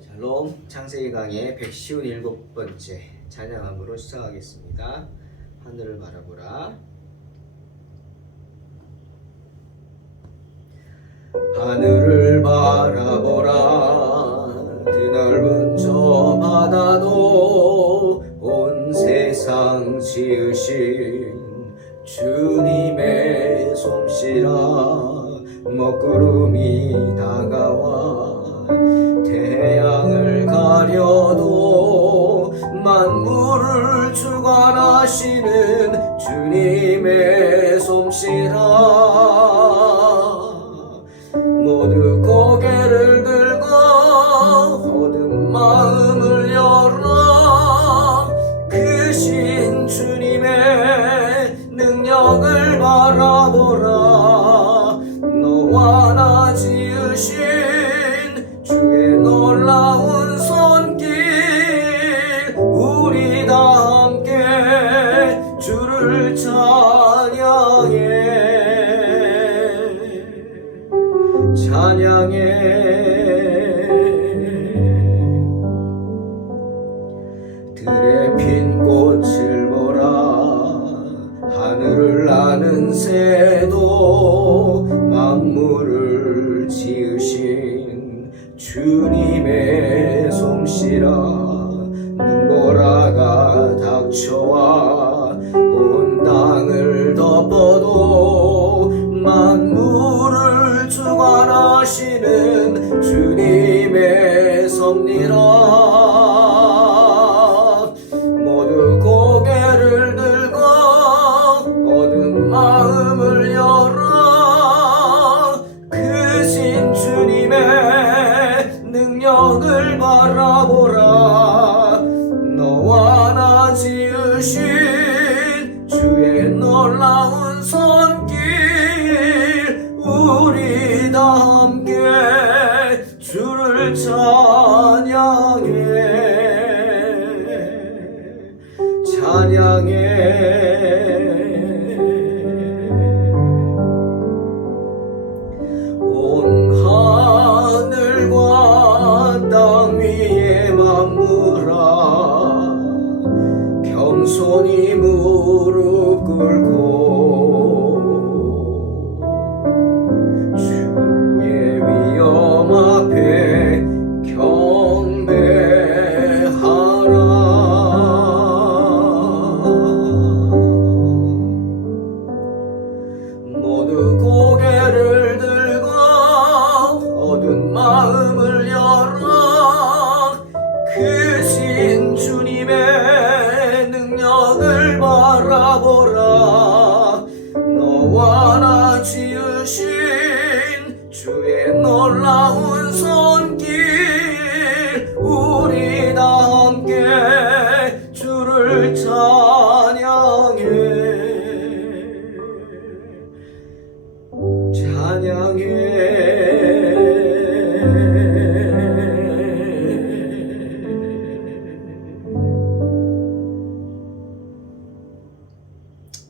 샬롬, 창세기 강의 157번째 찬양함으로 시작하겠습니다. 하늘을 바라보라. 하늘을 바라보라. 드넓은 저 바다도 온 세상 지으신 주님의 솜씨라. 먹구름이 다가와 태양을 가려도 만물을 주관하시는 주님의 솜씨라. 모두 고개를 들고 어두운 마음을 열어 크신 주님의 능력을 바라보라. 너와 나 지으신 주의 놀라운 손길, 우리 다 함께 주를 찬양해. 들에 핀 꽃을 보라. 하늘을 나는 새도 만물을 지으신 주님의 솜씨라. 눈보라가 닥쳐와 온 땅을 덮어도 만물을 주관하시는 주님의 섭리라. 모두 고개를 들고 어두운 마음을 열어 크신 주님의 능력을 바라보라. 너와 나 지으신 주의 놀라운 손길, 우리 다 함께 주를 찬양해. 온 하늘과 땅 위에 만물아 겸손히 무릎 꿇고 주의 위엄 앞에 경배하라. 모두 고개를 들고 어두운 마음을 열어 크신 주님의 능력을 바라보라. 너와 나 지으신 주의 놀라운 손길, 우리 다 함께 주를 찬양해.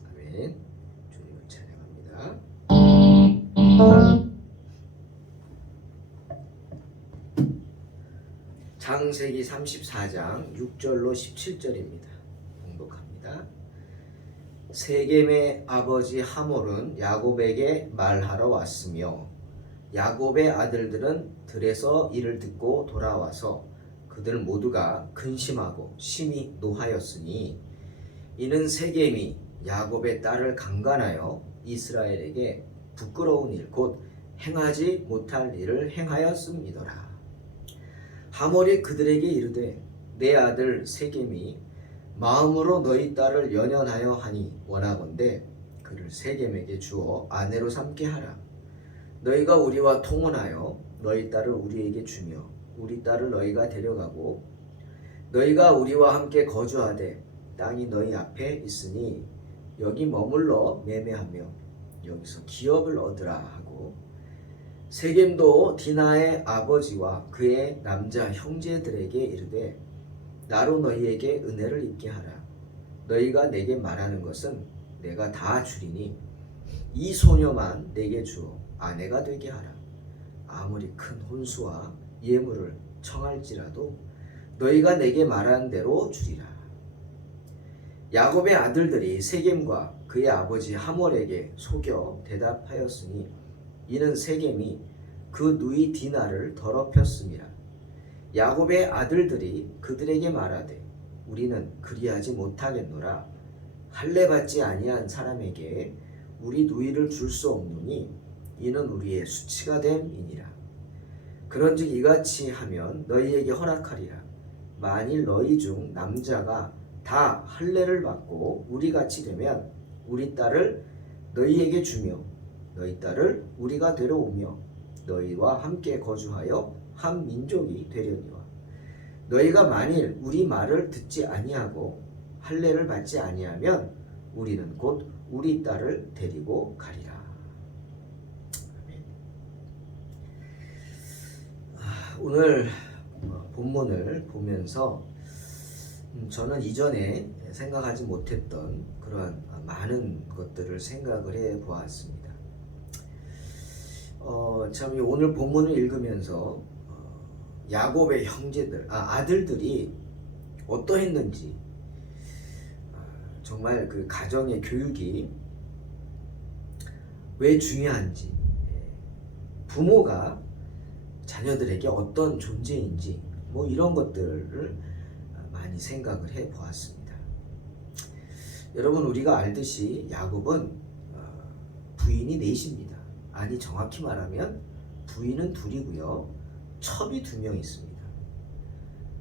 아멘. 주님을 찬양합니다. 창세기 34장 6절로 17절입니다. 봉독합니다. 세겜의 아버지 하몰은 야곱에게 말하러 왔으며 야곱의 아들들은 들에서 이를 듣고 돌아와서 그들 모두가 근심하고 심히 노하였으니 이는 세겜이 야곱의 딸을 강간하여 이스라엘에게 부끄러운 일 곧 행하지 못할 일을 행하였음이더라. 하몰이 그들에게 이르되 내 아들 세겜이 마음으로 너희 딸을 연연하여 하니 원하건대 그를 세겜에게 주어 아내로 삼게 하라. 너희가 우리와 통혼하여 너희 딸을 우리에게 주며 우리 딸을 너희가 데려가고 너희가 우리와 함께 거주하되 땅이 너희 앞에 있으니 여기 머물러 매매하며 여기서 기업을 얻으라 하고 세겜도 디나의 아버지와 그의 남자 형제들에게 이르되 나로 너희에게 은혜를 입게 하라. 너희가 내게 말하는 것은 내가 다 주리니 이 소녀만 내게 주어 아내가 되게 하라. 아무리 큰 혼수와 예물을 청할지라도 너희가 내게 말한 대로 주리라. 야곱의 아들들이 세겜과 그의 아버지 하몰에게 속여 대답하였으니 이는 세겜이 그 누이 디나를 더럽혔음이라. 야곱의 아들들이 그들에게 말하되 우리는 그리하지 못하겠노라. 할례 받지 아니한 사람에게 우리 누이를 줄 수 없노니 이는 우리의 수치가 됨이니라. 그런즉 이같이 하면 너희에게 허락하리라. 만일 너희 중 남자가 다 할례를 받고 우리같이 되면 우리 딸을 너희에게 주며 너희 딸을 우리가 데려오며 너희와 함께 거주하여 한 민족이 되려니와 너희가 만일 우리 말을 듣지 아니하고 할례를 받지 아니하면 우리는 곧 우리 딸을 데리고 가리라. 아멘. 오늘 본문을 보면서 저는 이전에 생각하지 못했던 그러한 많은 것들을 생각을 해 보았습니다. 참 오늘 본문을 읽으면서 야곱의 형제들, 아들들이 어떠했는지, 정말 그 가정의 교육이 왜 중요한지, 부모가 자녀들에게 어떤 존재인지 이런 것들을 많이 생각을 해 보았습니다. 여러분, 우리가 알듯이 야곱은 부인이 넷입니다. 아니, 정확히 말하면 부인은 둘이고요, 첩이 2명 있습니다.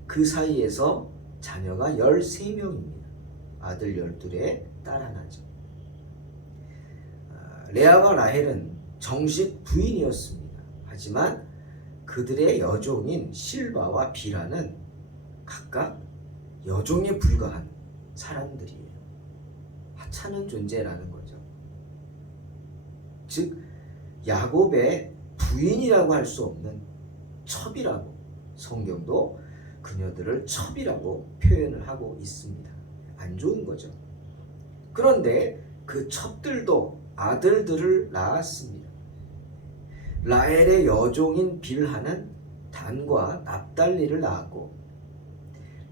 그 사이에서 자녀가 13명입니다. 아들 12에 딸 하나죠. 레아와 라헬은 정식 부인이었습니다. 하지만 그들의 여종인 실바와 비라는 각각 여종에 불과한 사람들이에요. 하찮은 존재라는 거죠. 즉 야곱의 부인이라고 할 수 없는 첩이라고, 성경도 그녀들을 첩이라고 표현을 하고 있습니다. 안 좋은 거죠. 그런데 그 첩들도 아들들을 낳았습니다. 라헬의 여종인 빌하는 단과 납달리를 낳았고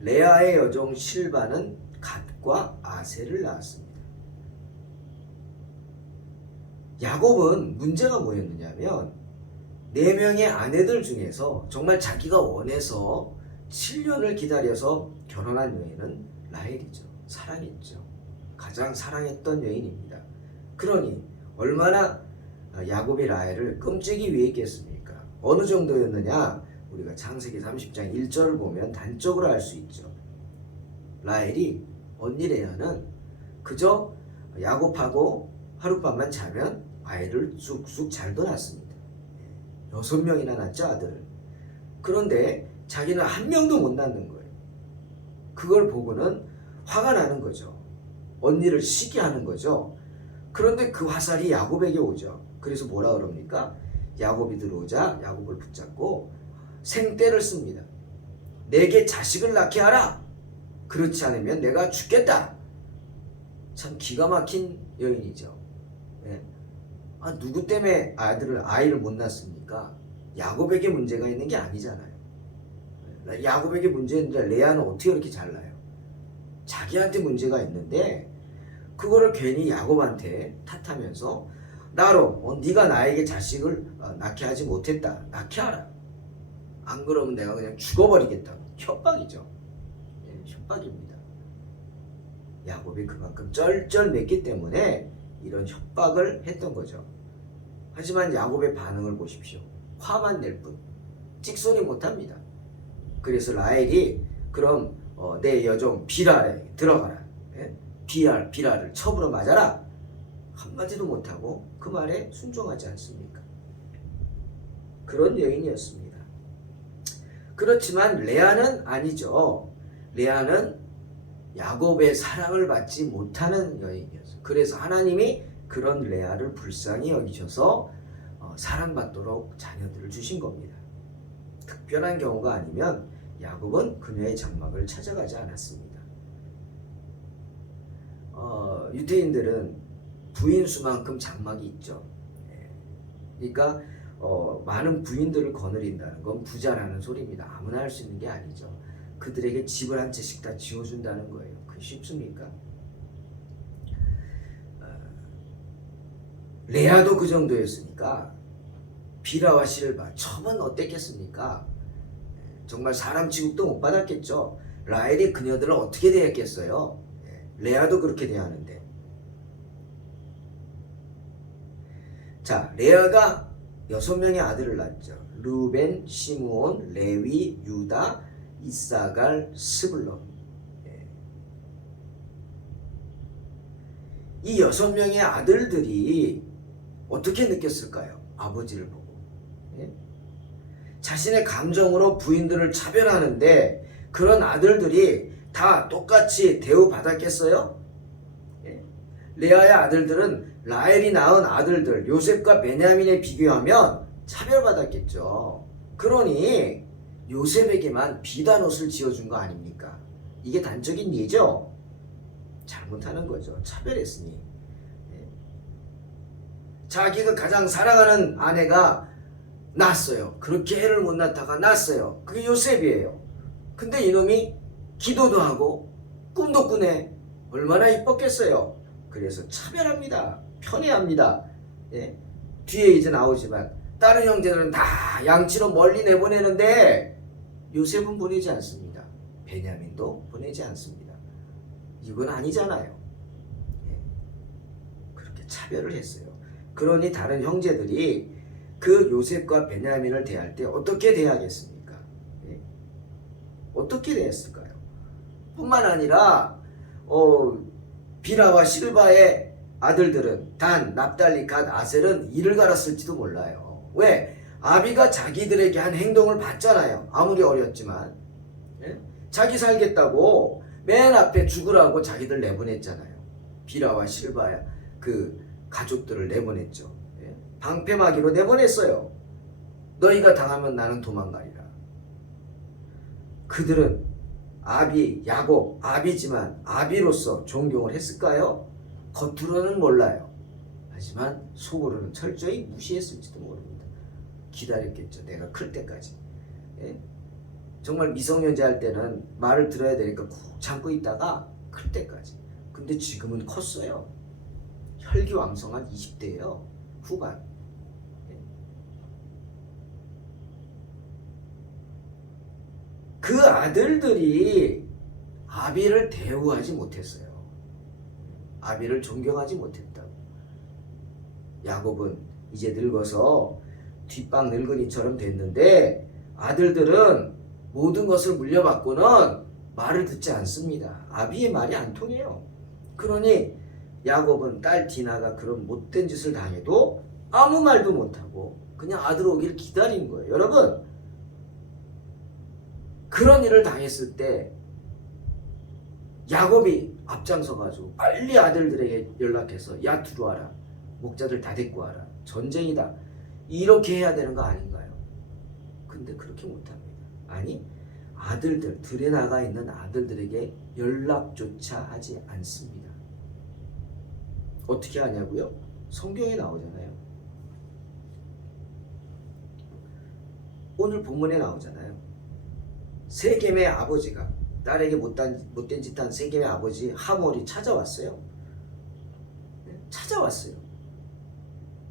레아의 여종 실바는 갓과 아셀을 낳았습니다. 야곱은 문제가 뭐였느냐면 4명의 아내들 중에서 정말 자기가 원해서 7년을 기다려서 결혼한 여인은 라헬이죠. 사랑했죠. 가장 사랑했던 여인입니다. 그러니 얼마나 야곱이 라헬을 끔찍이 위했겠습니까? 어느 정도였느냐? 우리가 창세기 30장 1절을 보면 단적으로 알 수 있죠. 라헬이 언니 레아는 그저 야곱하고 하룻밤만 자면 아이를 쑥쑥 잘 낳았습니다. 6명이나 낳죠, 아들을. 그런데 자기는 1명도 못 낳는 거예요. 그걸 보고는 화가 나는 거죠. 언니를 시기하는 거죠. 그런데 그 화살이 야곱에게 오죠. 그래서 뭐라 그럽니까? 야곱이 들어오자 야곱을 붙잡고 생떼를 씁니다. 내게 자식을 낳게 하라. 그렇지 않으면 내가 죽겠다. 참 기가 막힌 여인이죠. 네. 누구 때문에 아이를 못 낳습니까? 야곱에게 문제가 있는 게 아니잖아요. 야곱에게 문제 있는데 레아는 어떻게 그렇게 잘 낳아요? 자기한테 문제가 있는데 그거를 괜히 야곱한테 탓하면서 나로 네가 나에게 자식을 낳게 하지 못했다. 낳게 하라. 안 그러면 내가 그냥 죽어버리겠다고. 협박이죠. 네, 협박입니다. 야곱이 그만큼 쩔쩔맸기 때문에 이런 협박을 했던 거죠. 하지만 야곱의 반응을 보십시오. 화만 낼 뿐. 찍소리 못합니다. 그래서 라헬이 그럼 내 여종 비라에 들어가라. 예? 비라를 첩으로 맞아라. 한마디도 못하고 그 말에 순종하지 않습니까? 그런 여인이었습니다. 그렇지만 레아는 아니죠. 레아는 야곱의 사랑을 받지 못하는 여인이었어요. 그래서 하나님이 그런 레아를 불쌍히 여기셔서 사랑받도록 자녀들을 주신 겁니다. 특별한 경우가 아니면 야곱은 그녀의 장막을 찾아가지 않았습니다. 유대인들은 부인 수만큼 장막이 있죠. 그러니까 많은 부인들을 거느린다는 건 부자라는 소리입니다. 아무나 할 수 있는 게 아니죠. 그들에게 집을 한 채씩 다 지어준다는 거예요. 그게 쉽습니까? 레아도 그 정도였으니까 비라와 실바 처음은 어땠겠습니까? 정말 사람 취급도 못 받았겠죠. 라헬이 그녀들을 어떻게 대했겠어요? 레아도 그렇게 대하는데. 자, 레아가 6명의 아들을 낳았죠. 루벤, 시므온, 레위, 유다, 이사갈, 스불론. 이 6명의 아들들이 어떻게 느꼈을까요? 아버지를 보고. 자신의 감정으로 부인들을 차별하는데 그런 아들들이 다 똑같이 대우받았겠어요? 레아의 아들들은 라헬이 낳은 아들들 요셉과 베냐민에 비교하면 차별받았겠죠. 그러니 요셉에게만 비단 옷을 지어준 거 아닙니까? 이게 단적인 예죠? 잘못하는 거죠. 차별했으니. 자기가 가장 사랑하는 아내가 낳았어요. 그렇게 애를 못 낳다가 낳았어요. 그게 요셉이에요. 근데 이놈이 기도도 하고 꿈도 꾸네. 얼마나 이뻤겠어요. 그래서 차별합니다. 편애합니다. 뒤에 이제 나오지만 다른 형제들은 다 양치로 멀리 내보내는데 요셉은 보내지 않습니다. 베냐민도 보내지 않습니다. 이건 아니잖아요. 그렇게 차별을 했어요. 그러니 다른 형제들이 그 요셉과 베냐민을 대할 때 어떻게 대하겠습니까? 어떻게 대했을까요? 뿐만 아니라 비라와 실바의 아들들은 단, 납달리, 갓, 아셀은 이를 갈았을지도 몰라요. 왜? 아비가 자기들에게 한 행동을 봤잖아요. 아무리 어렸지만. 자기 살겠다고 맨 앞에 죽으라고 자기들 내보냈잖아요. 비라와 실바의 그 가족들을 내보냈죠. 방패막이로 내보냈어요. 너희가 당하면 나는 도망가리라. 그들은 아비, 야곱, 아비지만 아비로서 존경을 했을까요? 겉으로는 몰라요. 하지만 속으로는 철저히 무시했을지도 모릅니다. 기다렸겠죠. 내가 클 때까지. 정말 미성년자 할 때는 말을 들어야 되니까 꾹 참고 있다가 클 때까지. 근데 지금은 컸어요. 혈기왕성한 20대예요. 후반. 그 아들들이 아비를 대우하지 못했어요. 아비를 존경하지 못했다고. 야곱은 이제 늙어서 뒷방 늙은이처럼 됐는데 아들들은 모든 것을 물려받고는 말을 듣지 않습니다. 아비의 말이 안 통해요. 그러니 야곱은 딸 디나가 그런 못된 짓을 당해도 아무 말도 못하고 그냥 아들 오기를 기다린 거예요. 여러분, 그런 일을 당했을 때 야곱이 앞장서가지고 빨리 아들들에게 연락해서 야 들어와라. 목자들 다 데리고 와라. 전쟁이다. 이렇게 해야 되는 거 아닌가요? 근데 그렇게 못합니다. 아니, 아들들, 들에 나가 있는 아들들에게 연락조차 하지 않습니다. 어떻게 하냐고요? 성경에 나오잖아요. 오늘 본문에 나오잖아요. 세겜의 아버지가 딸에게 못된 짓 한 세겜의 아버지 하몰이 찾아왔어요. 찾아왔어요.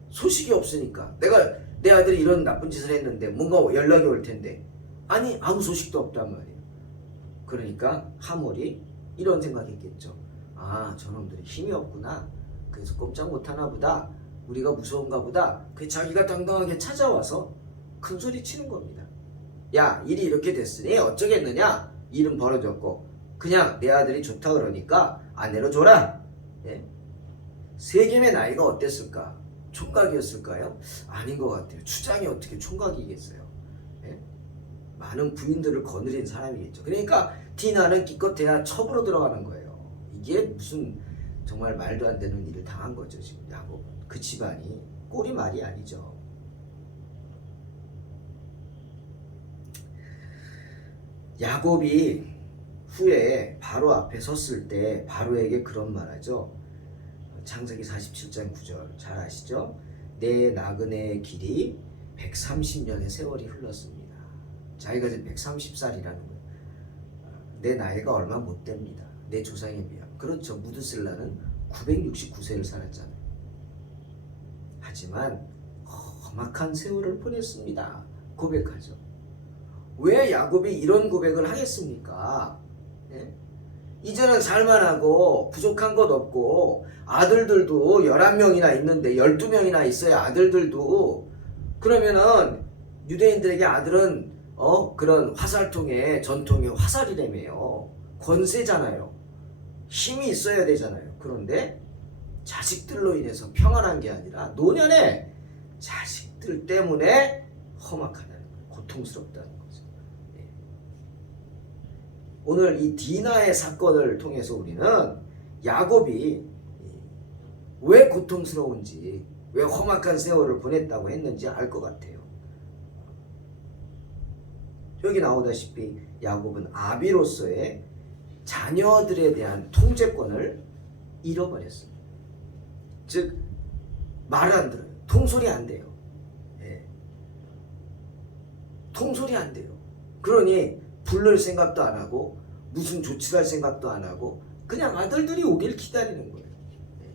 소식이 없으니까 내 아들이 이런 나쁜 짓을 했는데 뭔가 연락이 올 텐데 아니 아무 소식도 없단 말이에요. 그러니까 하몰이 이런 생각했겠죠. 아, 저놈들이 힘이 없구나. 그래서 꼼짝 못하나 보다. 우리가 무서운가 보다. 그 자기가 당당하게 찾아와서 큰 소리 치는 겁니다. 야, 일이 이렇게 됐으니 어쩌겠느냐. 일은 벌어졌고 그냥 내 아들이 좋다 그러니까 아내로 줘라. 세겜의 나이가 어땠을까? 총각이었을까요? 아닌 것 같아요. 추장이 어떻게 총각이겠어요? 많은 부인들을 거느린 사람이겠죠. 그러니까 디나는 기껏해야 첩으로 들어가는 거예요. 이게 무슨 정말 말도 안 되는 일을 당한 거죠. 지금 야곱 그 집안이 꼴이 말이 아니죠. 야곱이 후에 바로 앞에 섰을 때 바로에게 그런 말하죠. 창세기 47장 9절 잘 아시죠? 내 나그네의 길이 130년의 세월이 흘렀습니다. 자기가 이제 130살이라는 거예요. 내 나이가 얼마 못 됩니다. 내 조상에 비하면. 그렇죠. 무드셀라는 969세를 살았잖아요. 하지만 험악한 세월을 보냈습니다. 고백하죠. 왜 야곱이 이런 고백을 하겠습니까? 예? 이제는 살만하고 부족한 것 없고 아들들도 11명이나 있는데 12명이나 있어야 아들들도 그러면은 유대인들에게 아들은 그런 화살통의 전통의 화살이라며요. 권세잖아요. 힘이 있어야 되잖아요. 그런데 자식들로 인해서 평안한 게 아니라 노년에 자식들 때문에 험악하다는 거예요. 고통스럽다는 거죠. 예. 오늘 이 디나의 사건을 통해서 우리는 야곱이 왜 고통스러운지, 왜 험악한 세월을 보냈다고 했는지 알 것 같아요. 여기 나오다시피 야곱은 아비로서의 자녀들에 대한 통제권을 잃어버렸습니다. 즉 말을 안 들어요. 통솔이 안 돼요. 예. 통솔이 안 돼요. 그러니 부를 생각도 안 하고 무슨 조치를 할 생각도 안 하고 그냥 아들들이 오길 기다리는 거예요. 예.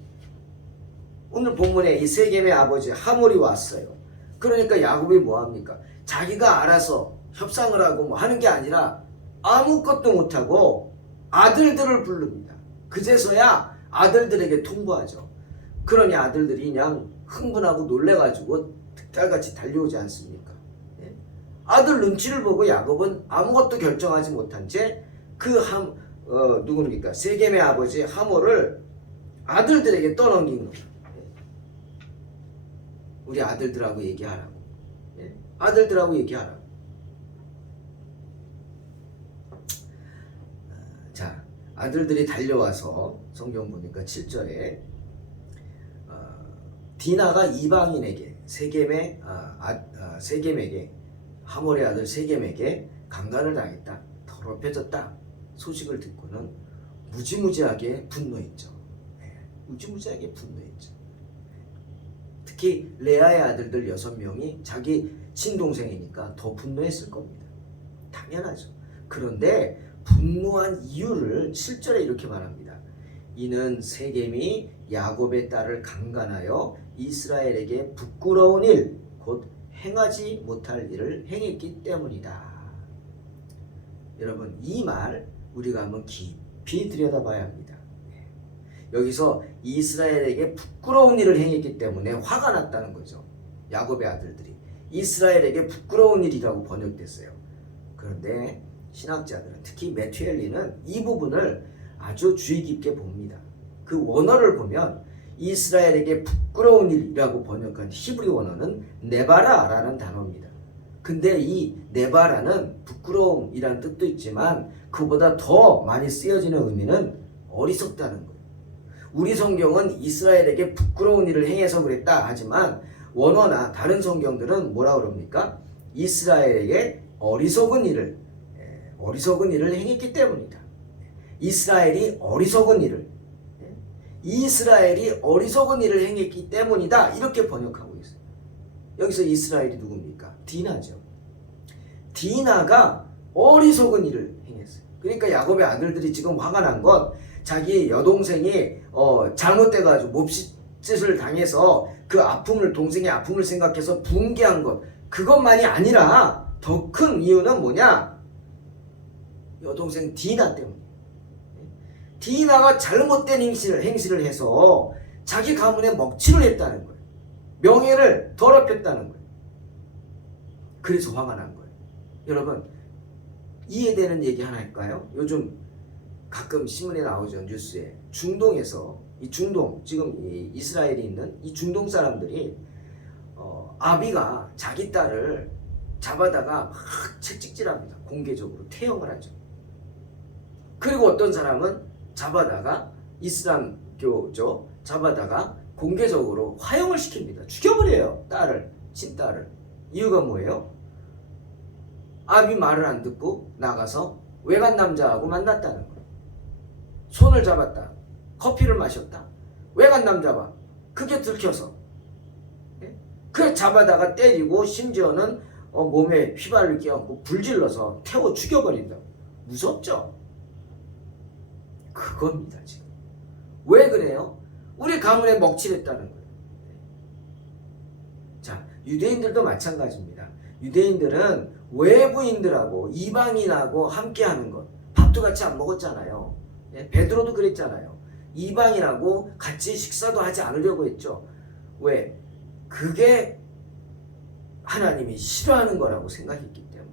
오늘 본문에 이 세겜의 아버지 하몰이 왔어요. 그러니까 야곱이 뭐합니까? 자기가 알아서 협상을 하고 뭐 하는 게 아니라 아무것도 못하고 아들들을 부릅니다. 그제서야 아들들에게 통보하죠. 그러니 아들들이 그냥 흥분하고 놀래가지고 득달같이 달려오지 않습니까? 예? 아들 눈치를 보고 야곱은 아무것도 결정하지 못한 채 누굽니까? 세겜의 아버지 하몰을 아들들에게 떠넘긴 겁니다. 예? 우리 아들들하고 얘기하라고. 예? 아들들하고 얘기하라고. 자, 아들들이 달려와서 성경 보니까 7절에 디나가 이방인에게 세겜에게 하몰의 아들 세겜에게 강간을 당했다. 더럽혀졌다. 소식을 듣고는 무지무지하게 분노했죠. 네, 무지무지하게 분노했죠. 특히 레아의 아들들 6명이 자기 친동생이니까 더 분노했을 겁니다. 당연하죠. 그런데 분노한 이유를 7절에 이렇게 말합니다. 이는 세겜이 야곱의 딸을 강간하여 이스라엘에게 부끄러운 일, 곧 행하지 못할 일을 행했기 때문이다. 여러분, 이 말 우리가 한번 깊이 들여다봐야 합니다. 여기서 이스라엘에게 부끄러운 일을 행했기 때문에 화가 났다는 거죠. 야곱의 아들들이 이스라엘에게 부끄러운 일이라고 번역됐어요. 그런데 신학자들은, 특히 메튜엘리는 이 부분을 아주 주의 깊게 봅니다. 그 원어를 보면 이스라엘에게 부끄러운 일이라고 번역한 히브리 원어는 네바라라는 단어입니다. 근데 이 네바라는 부끄러움이라는 뜻도 있지만 그보다 더 많이 쓰여지는 의미는 어리석다는 거예요. 우리 성경은 이스라엘에게 부끄러운 일을 행해서 그랬다 하지만 원어나 다른 성경들은 뭐라 그럽니까? 이스라엘에게 어리석은 일을 행했기 때문이다. 이스라엘이 어리석은 일을 행했기 때문이다. 이렇게 번역하고 있어요. 여기서 이스라엘이 누굽니까? 디나죠. 디나가 어리석은 일을 행했어요. 그러니까 야곱의 아들들이 지금 화가 난 건 자기 여동생이 잘못돼가지고 몹짓을 당해서 그 아픔을, 동생의 아픔을 생각해서 분개한 것, 그것만이 아니라 더 큰 이유는 뭐냐? 여동생 디나 때문에. 디나가 잘못된 행실을 해서 자기 가문에 먹칠을 했다는 거예요. 명예를 더럽혔다는 거예요. 그래서 화가 난 거예요. 여러분, 이해되는 얘기 하나 할까요? 요즘 가끔 신문에 나오죠. 뉴스에. 중동에서, 이 중동, 지금 이 이스라엘에 있는 이 중동 사람들이 아비가 자기 딸을 잡아다가 막 채찍질합니다. 공개적으로 태형을 하죠. 그리고 어떤 사람은 잡아다가, 이슬람교죠, 잡아다가 공개적으로 화형을 시킵니다. 죽여버려요. 딸을, 친딸을. 이유가 뭐예요? 아비 말을 안 듣고 나가서 외간 남자하고 만났다는 거예요. 손을 잡았다. 커피를 마셨다. 외간 남자와 그게 들켜서. 예? 그 잡아다가 때리고 심지어는 몸에 휘발을 끼얹고 불질러서 태워 죽여버린다. 무섭죠? 그겁니다 지금. 왜 그래요? 우리 가문에 먹칠했다는 거예요. 자, 유대인들도 마찬가지입니다. 유대인들은 외부인들하고 이방인하고 함께하는 것, 밥도 같이 안 먹었잖아요. 베드로도 그랬잖아요. 이방인하고 같이 식사도 하지 않으려고 했죠. 왜? 그게 하나님이 싫어하는 거라고 생각했기 때문에.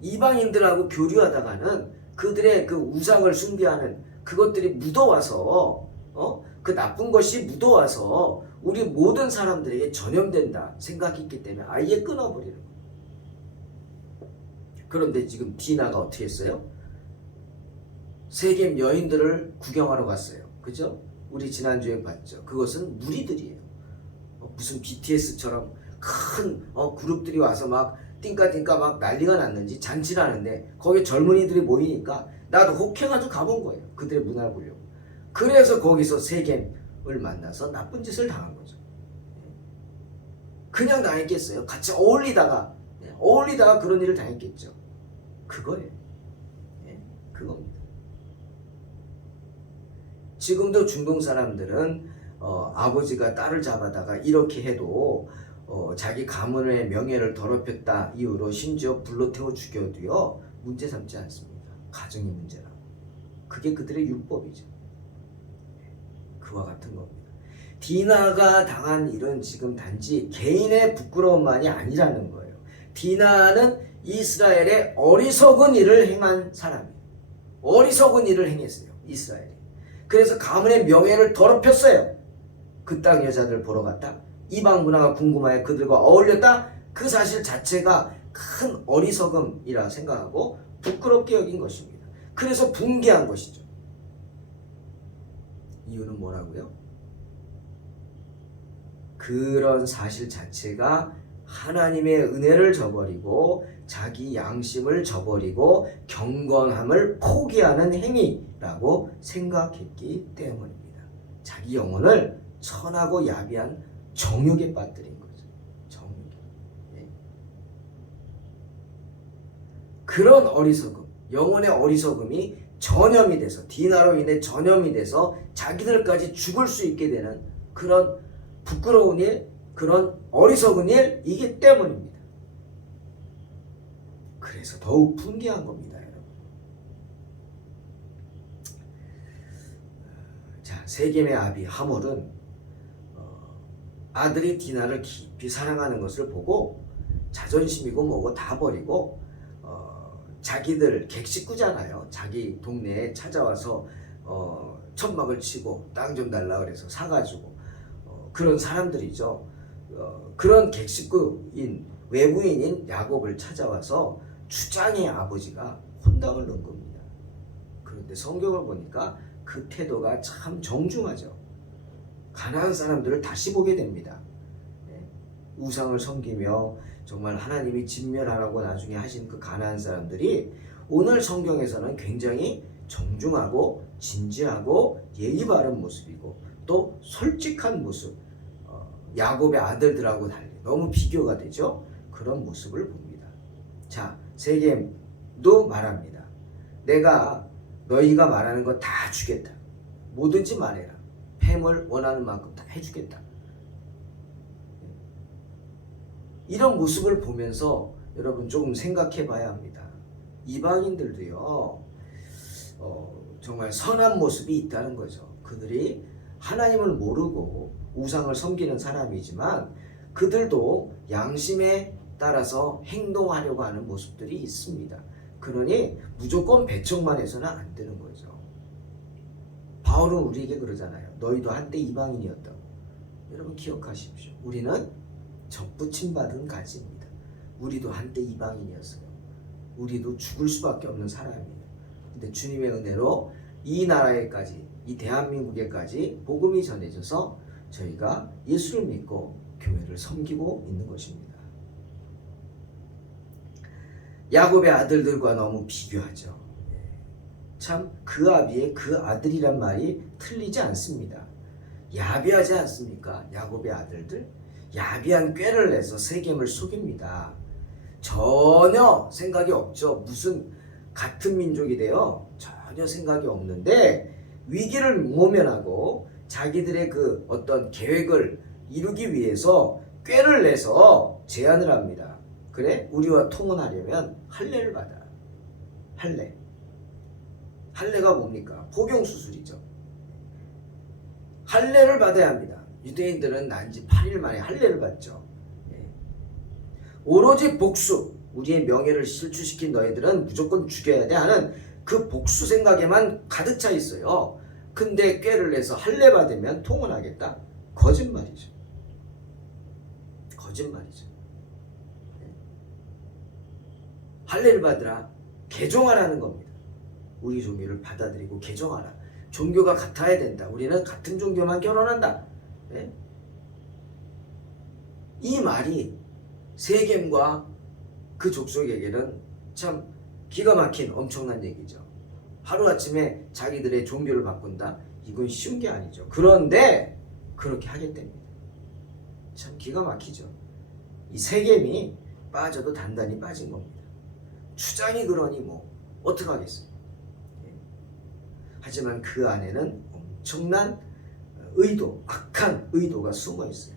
이방인들하고 교류하다가는 그들의 그 우상을 숭배하는 그것들이 묻어와서 그 나쁜 것이 묻어와서 우리 모든 사람들에게 전염된다 생각했기 때문에 아예 끊어버리는 거예요. 그런데 지금 디나가 어떻게 했어요? 세겜 여인들을 구경하러 갔어요. 그죠? 우리 지난주에 봤죠. 그것은 무리들이에요. 무슨 BTS처럼 큰 그룹들이 와서 막 띵까띵까 막 난리가 났는지 잔치를 하는데 거기에 젊은이들이 모이니까 나도 혹해가지고 가본 거예요. 그들의 문화를 보려고. 그래서 거기서 세겜을 만나서 나쁜 짓을 당한 거죠. 그냥 당했겠어요? 같이 어울리다가 그런 일을 당했겠죠. 그거예요. 그겁니다. 지금도 중동 사람들은 아버지가 딸을 잡아다가 이렇게 해도 자기 가문의 명예를 더럽혔다 이유로 심지어 불로 태워 죽여도요 문제 삼지 않습니다. 가정의 문제라고. 그게 그들의 율법이죠. 그와 같은 겁니다. 디나가 당한 일은 지금 단지 개인의 부끄러움만이 아니라는 거예요. 디나는 이스라엘의 어리석은 일을 행한 사람이에요. 어리석은 일을 행했어요. 이스라엘이. 그래서 가문의 명예를 더럽혔어요. 그 땅 여자들 보러 갔다. 이방 문화가 궁금하여 그들과 어울렸다. 그 사실 자체가 큰 어리석음이라 생각하고 부끄럽게 여긴 것입니다. 그래서 붕괴한 것이죠. 이유는 뭐라고요? 그런 사실 자체가 하나님의 은혜를 저버리고 자기 양심을 저버리고 경건함을 포기하는 행위라고 생각했기 때문입니다. 자기 영혼을 천하고 야비한 정욕에 빠뜨린 거죠. 정욕에. 그런 어리석음, 영혼의 어리석음이 전염이 돼서 디나로 인해 전염이 돼서 자기들까지 죽을 수 있게 되는 그런 부끄러운 일, 그런 어리석은 일이기 때문입니다. 그래서 더욱 붕괴한 겁니다, 여러분. 자, 세겜의 아비 하몰은 아들이 디나를 깊이 사랑하는 것을 보고 자존심이고 뭐고 다 버리고 자기들 객식구잖아요. 자기 동네에 찾아와서 천막을 치고 땅 좀 달라 그래서 사가지고 그런 사람들이죠. 그런 객식구인 외부인인 야곱을 찾아와서 주장의 아버지가 혼담을 넣은 겁니다. 그런데 성경을 보니까 그 태도가 참 정중하죠. 가나안 사람들을 다시 보게 됩니다. 우상을 섬기며 정말 하나님이 진멸하라고 나중에 하신 그 가나안 사람들이 오늘 성경에서는 굉장히 정중하고 진지하고 예의 바른 모습이고 또 솔직한 모습, 야곱의 아들들하고 달리 너무 비교가 되죠. 그런 모습을 봅니다. 자, 세겜도 말합니다. 내가 너희가 말하는 거 다 주겠다. 뭐든지 말해라. 햄을 원하는 만큼 다 해주겠다. 이런 모습을 보면서 여러분 조금 생각해 봐야 합니다. 이방인들도요, 정말 선한 모습이 있다는 거죠. 그들이 하나님을 모르고 우상을 섬기는 사람이지만 그들도 양심에 따라서 행동하려고 하는 모습들이 있습니다. 그러니 무조건 배척만 해서는 안 되는 거죠. 바울은 우리에게 그러잖아요. 너희도 한때 이방인이었다고. 여러분 기억하십시오. 우리는 접붙임 받은 가지입니다. 우리도 한때 이방인이었어요. 우리도 죽을 수밖에 없는 사람이에요. 근데 주님의 은혜로 이 나라에까지, 이 대한민국에까지 복음이 전해져서 저희가 예수를 믿고 교회를 섬기고 있는 것입니다. 야곱의 아들들과 너무 비교하죠. 참 그 아비의 그 아들이란 말이 틀리지 않습니다. 야비하지 않습니까? 야곱의 아들들 야비한 꾀를 내서 세겜을 속입니다. 전혀 생각이 없죠. 무슨 같은 민족이 돼요? 전혀 생각이 없는데 위기를 모면하고 자기들의 그 어떤 계획을 이루기 위해서 꾀를 내서 제안을 합니다. 그래? 우리와 통혼하려면 할례를 받아. 할례. 할례가 뭡니까? 포경수술이죠. 할례를 받아야 합니다. 유대인들은 난지 8일 만에 할례를 받죠. 오로지 복수, 우리의 명예를 실추시킨 너희들은 무조건 죽여야 돼 하는 그 복수 생각에만 가득 차 있어요. 근데 꾀를 내서 할례 받으면 통혼하겠다? 거짓말이죠. 거짓말이죠. 할례를 받으라, 개종하라는 겁니다. 우리 종교를 받아들이고 개종하라. 종교가 같아야 된다. 우리는 같은 종교만 결혼한다. 네? 이 말이 세겜과 그 족속에게는 참 기가 막힌 엄청난 얘기죠. 하루아침에 자기들의 종교를 바꾼다? 이건 쉬운 게 아니죠. 그런데 그렇게 하겠답니다. 참 기가 막히죠. 이 세겜이 빠져도 단단히 빠진 겁니다. 추장이 그러니 뭐 어떡하겠어요. 하지만 그 안에는 엄청난 의도, 악한 의도가 숨어 있어요.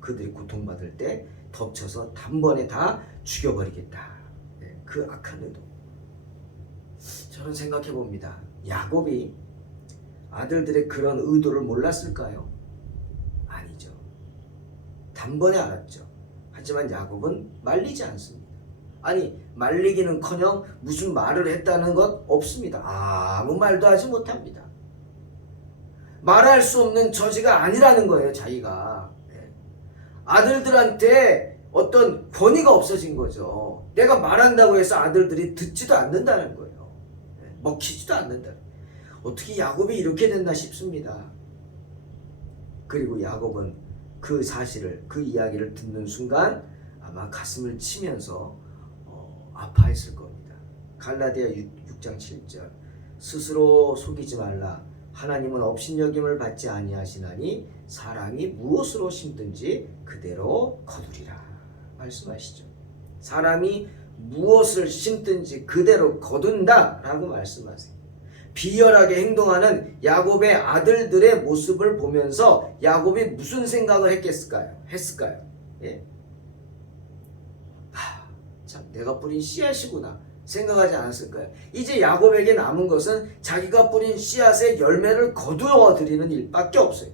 그들이 고통받을 때 덮쳐서 단번에 다 죽여버리겠다. 그 악한 의도. 저는 생각해 봅니다. 야곱이 아들들의 그런 의도를 몰랐을까요? 아니죠. 단번에 알았죠. 하지만 야곱은 말리지 않습니다. 아니, 말리기는커녕 무슨 말을 했다는 것 없습니다. 아무 말도 하지 못합니다. 말할 수 없는 처지가 아니라는 거예요, 자기가. 아들들한테 어떤 권위가 없어진 거죠. 내가 말한다고 해서 아들들이 듣지도 않는다는 거예요. 먹히지도 않는다. 어떻게 야곱이 이렇게 됐나 싶습니다. 그리고 야곱은 그 사실을, 그 이야기를 듣는 순간 아마 가슴을 치면서 아파했을 겁니다. 갈라디아 6장 7절 스스로 속이지 말라. 하나님은 업신여김을 받지 아니하시나니 사람이 무엇으로 심든지 그대로 거두리라 말씀하시죠. 사람이 무엇을 심든지 그대로 거둔다 라고 말씀하세요. 비열하게 행동하는 야곱의 아들들의 모습을 보면서 야곱이 무슨 생각을 했을까요? 예? 참, 내가 뿌린 씨앗이구나 생각하지 않았을까요? 이제 야곱에게 남은 것은 자기가 뿌린 씨앗의 열매를 거두어 드리는 일밖에 없어요.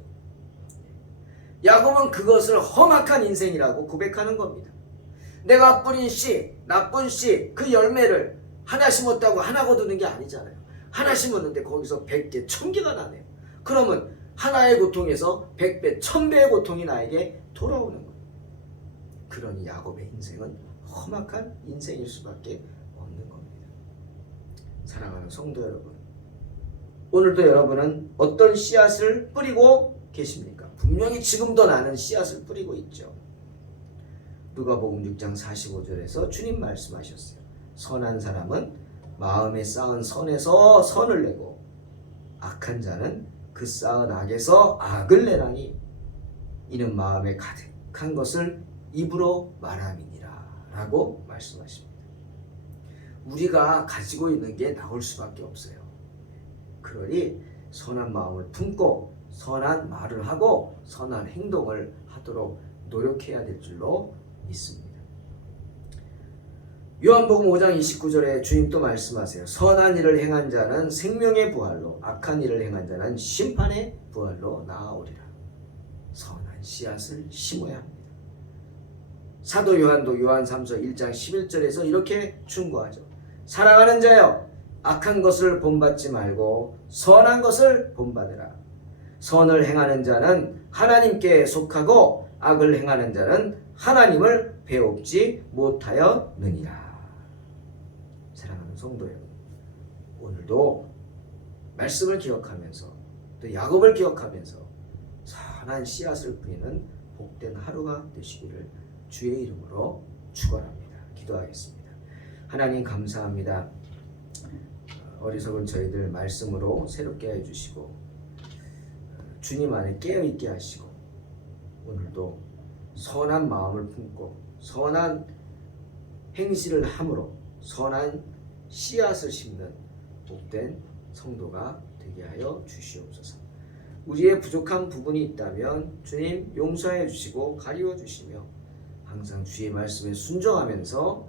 야곱은 그것을 험악한 인생이라고 고백하는 겁니다. 내가 뿌린 씨, 나쁜 씨, 그 열매를 하나 심었다고 하나 거두는 게 아니잖아요. 하나 심었는데 거기서 100개, 1000개가 나네요. 그러면 하나의 고통에서 100배, 1000배의 고통이 나에게 돌아오는 거예요. 그러니 야곱의 인생은 험악한 인생일 수밖에 없는 겁니다. 사랑하는 성도 여러분, 오늘도 여러분은 어떤 씨앗을 뿌리고 계십니까? 분명히 지금도 나는 씨앗을 뿌리고 있죠. 누가복음 6장 45절에서 주님 말씀하셨어요. 선한 사람은 마음에 쌓은 선에서 선을 내고 악한 자는 그 쌓은 악에서 악을 내라니 이는 마음에 가득한 것을 입으로 말함이니라 라고 말씀하십니다. 우리가 가지고 있는 게 나올 수밖에 없어요. 그러니 선한 마음을 품고 선한 말을 하고 선한 행동을 하도록 노력해야 될 줄로 믿습니다. 요한복음 5장 29절에 주님 또 말씀하세요. 선한 일을 행한 자는 생명의 부활로 악한 일을 행한 자는 심판의 부활로 나아오리라. 선한 씨앗을 심어야 합니다. 사도 요한도 요한 3서 1장 11절에서 이렇게 충고하죠. 사랑하는 자여, 악한 것을 본받지 말고 선한 것을 본받으라. 선을 행하는 자는 하나님께 속하고 악을 행하는 자는 하나님을 배웁지 못하였느니라. 사랑하는 성도 여러분, 오늘도 말씀을 기억하면서 또 야곱을 기억하면서 선한 씨앗을 뿌리는 복된 하루가 되시기를 주의 이름으로 축원합니다. 기도하겠습니다. 하나님 감사합니다. 어리석은 저희들 말씀으로 새롭게 해주시고 주님 안에 깨어있게 하시고 오늘도 선한 마음을 품고 선한 행실을 함으로 선한 씨앗을 심는 복된 성도가 되게 하여 주시옵소서. 우리의 부족한 부분이 있다면 주님 용서해 주시고 가리워 주시며 항상 주의 말씀에 순종하면서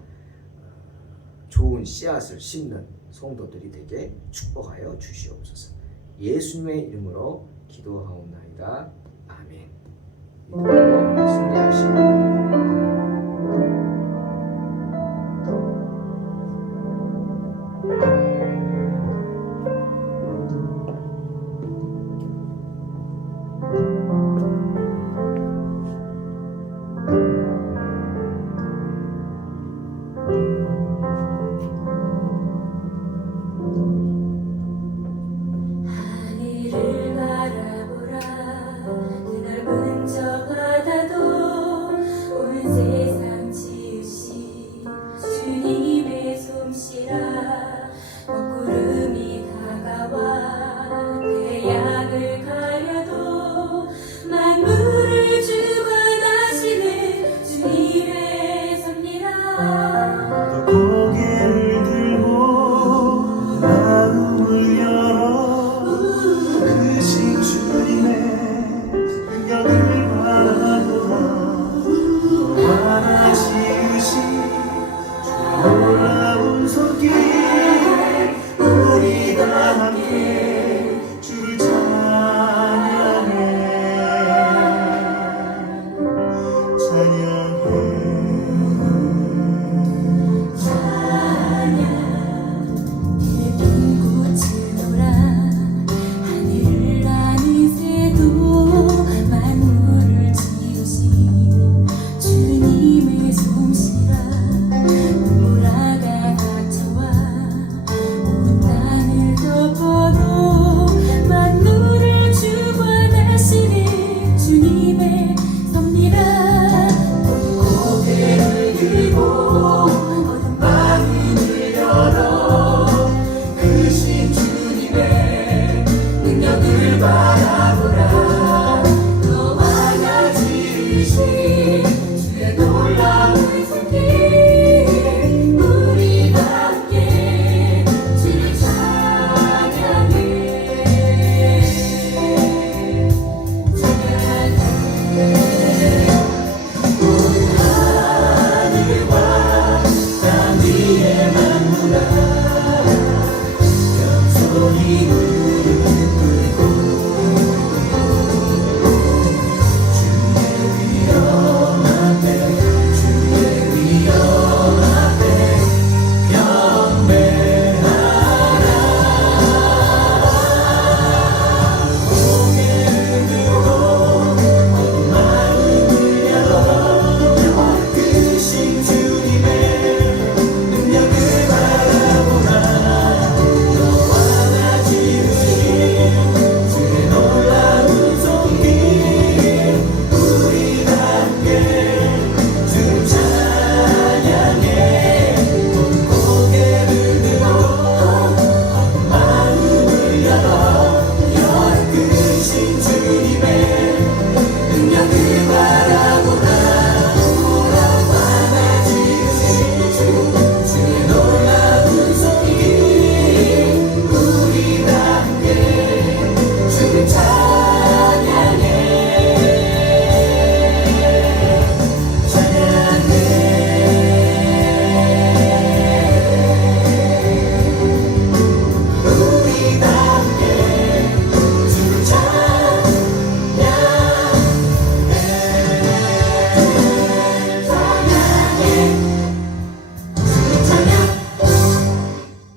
좋은 씨앗을 심는 성도들이 되게 축복하여 주시옵소서. 예수님의 이름으로 기도하옵나이다. 아멘. 믿음으로 승리하시기 바랍니다. 하늘을 바라보라 그 넓은 저 바다도 온 세상 지으신 주님의 솜씨라 먹구름이 다가와 태양을 가려도 만물을 주관하시는 주님의 섭리라. 고개를 들고 마음을 열어 크신 주님의 능력을 바라보라. 또 하나 지으신 주